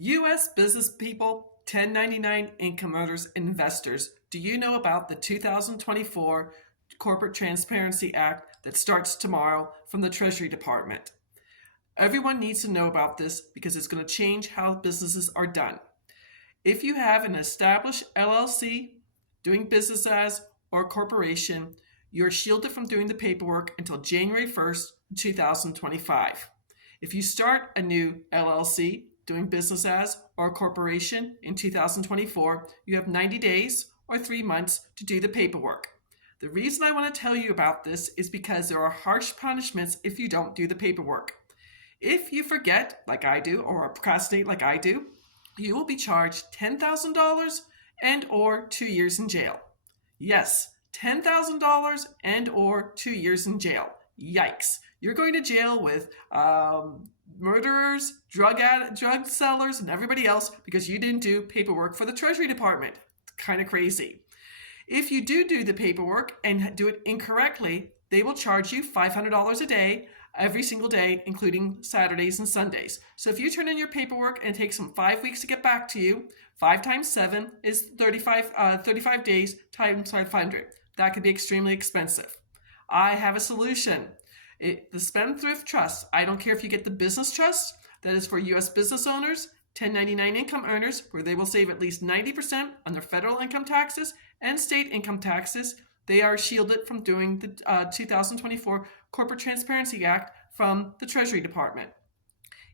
U.S. business people, 1099 income earners, investors, do you know about the 2024 Corporate Transparency Act that starts tomorrow from the Treasury Department? Everyone needs to know about this because it's going to change how businesses are done. If you have an established LLC, doing business as, or corporation, you're shielded from doing the paperwork until January 1st, 2025. If you start a new LLC, doing business as, or a corporation in 2024, you have 90 days or 3 months to do the paperwork. The reason I want to tell you about this is because there are harsh punishments if you don't do the paperwork. If you forget, like I do, or procrastinate like I do, you will be charged $10,000 and or 2 years in jail. Yes, $10,000 and or 2 years in jail. Yikes. You're going to jail with murderers, drug sellers, and everybody else because you didn't do paperwork for the Treasury Department. It's kind of crazy. If you do the paperwork and do it incorrectly, they will charge you $500 a day, every single day, including Saturdays and Sundays. So if you turn in your paperwork and it takes them 5 weeks to get back to you, 5 times 7 is 35 days times 500. That could be extremely expensive. I have a solution. The Spendthrift Trust, I don't care if you get the business trust, that is for U.S. business owners, 1099 income earners, where they will save at least 90% on their federal income taxes and state income taxes. They are shielded from doing the 2024 Corporate Transparency Act from the Treasury Department.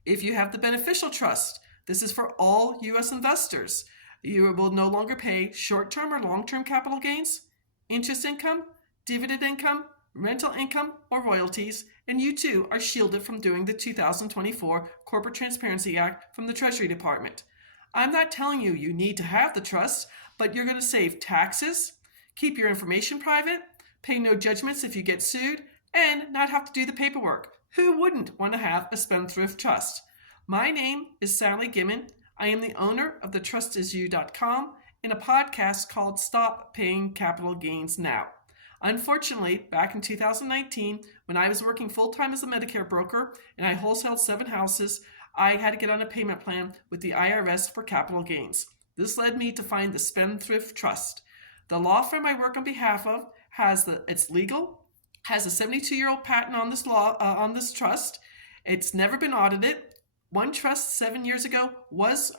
If you have the beneficial trust, this is for all U.S. investors. You will no longer pay short-term or long-term capital gains, interest income, dividend income, rental income, or royalties, and you too are shielded from doing the 2024 Corporate Transparency Act from the Treasury Department. I'm not telling you you need to have the trust, but you're going to save taxes, keep your information private, pay no judgments if you get sued, and not have to do the paperwork. Who wouldn't want to have a Spendthrift Trust? My name is Sally Gimmon. I am the owner of thetrustisyou.com and a podcast called Stop Paying Capital Gains Now. Unfortunately, back in 2019, when I was working full-time as a Medicare broker and I wholesaled 7 houses, I had to get on a payment plan with the IRS for capital gains. This led me to find the Spendthrift Trust. The law firm I work on behalf of it's legal, has a 72-year-old patent on this trust. It's never been audited. One trust 7 years ago was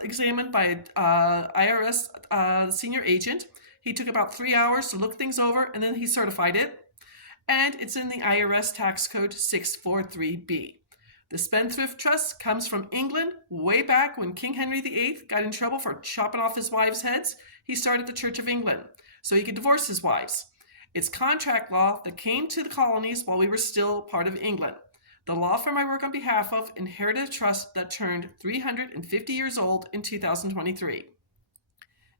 examined by an IRS senior agent. He took about 3 hours to look things over, and then he certified it. And it's in the IRS Tax Code 643B. The Spendthrift Trust comes from England way back when King Henry VIII got in trouble for chopping off his wives' heads. He started the Church of England so he could divorce his wives. It's contract law that came to the colonies while we were still part of England. The law firm I work on behalf of inherited a trust that turned 350 years old in 2023.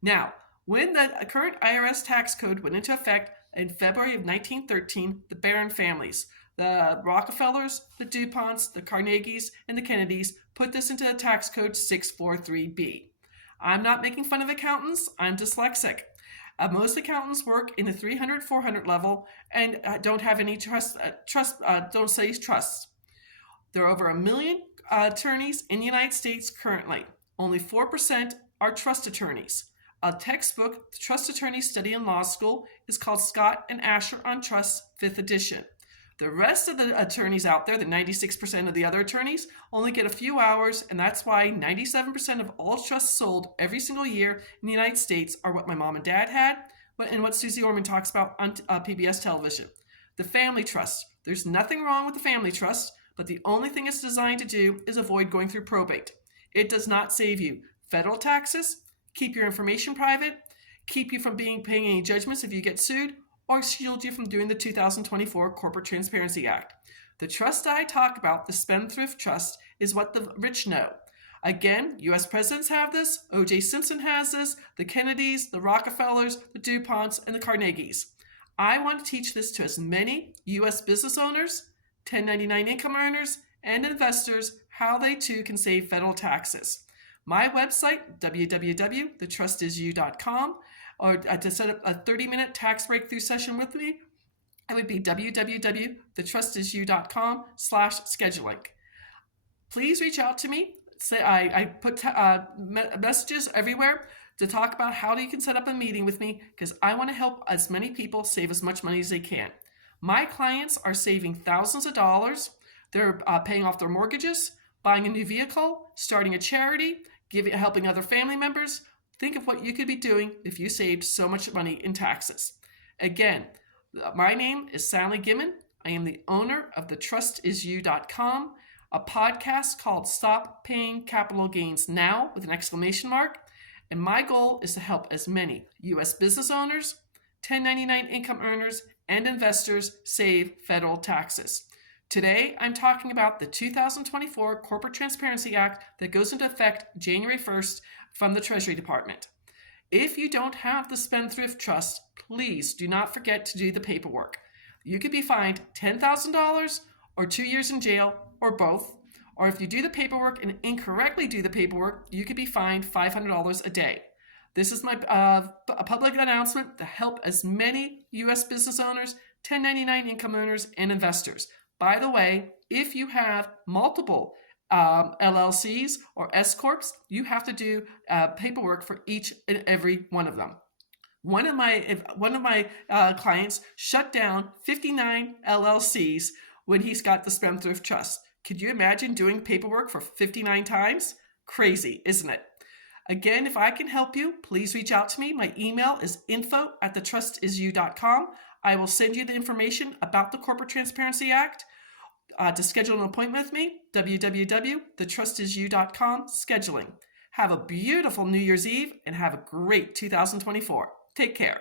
Now, when the current IRS tax code went into effect in February of 1913, the Barron families, the Rockefellers, the DuPonts, the Carnegies, and the Kennedys put this into the tax code 643B. I'm not making fun of accountants, I'm dyslexic. Most accountants work in the 300, 400 level and don't have any don't say trusts. There are over 1 million attorneys in the United States currently. Only 4% are trust attorneys. A textbook, The Trust Attorney Study in Law School, is called Scott and Asher on Trust, 5th edition. The rest of the attorneys out there, the 96% of the other attorneys, only get a few hours, and that's why 97% of all trusts sold every single year in the United States are what my mom and dad had, and what Susie Orman talks about on PBS television. The family trust. There's nothing wrong with the family trust, but the only thing it's designed to do is avoid going through probate. It does not save you federal taxes, keep your information private, keep you from paying any judgments if you get sued, or shield you from doing the 2024 Corporate Transparency Act. The trust I talk about, the Spendthrift Trust, is what the rich know. Again, U.S. presidents have this, O.J. Simpson has this, the Kennedys, the Rockefellers, the DuPonts, and the Carnegies. I want to teach this to as many U.S. business owners, 1099 income earners, and investors how they too can save federal taxes. My website, www.thetrustisyou.com, or to set up a 30-minute tax breakthrough session with me, it would be www.thetrustisyou.com/scheduling. Please reach out to me I put messages everywhere to talk about how you can set up a meeting with me because I want to help as many people save as much money as they can. My clients are saving thousands of dollars. They're paying off their mortgages, buying a new vehicle, starting a charity, helping other family members. Think of what you could be doing if you saved so much money in taxes. Again, my name is Sally Gimmon. I am the owner of thetrustisyou.com, a podcast called Stop Paying Capital Gains Now with an exclamation mark. And my goal is to help as many U.S. business owners, 1099 income earners, and investors save federal taxes. Today, I'm talking about the 2024 Corporate Transparency Act that goes into effect January 1st from the Treasury Department. If you don't have the Spendthrift Trust, please do not forget to do the paperwork. You could be fined $10,000 or 2 years in jail or both. Or if you do the paperwork and incorrectly do the paperwork, you could be fined $500 a day. This is my a public announcement to help as many U.S. business owners, 1099 income earners, and investors. By the way, if you have multiple LLCs or S-Corps, you have to do paperwork for each and every one of them. One of my clients shut down 59 LLCs when he's got the Spendthrift Trust. Could you imagine doing paperwork for 59 times? Crazy, isn't it? Again, if I can help you, please reach out to me. My email is info@thetrustisyou.com. I will send you the information about the Corporate Transparency Act. To schedule an appointment with me, www.thetrustisyou.com scheduling. Have a beautiful New Year's Eve and have a great 2024. Take care.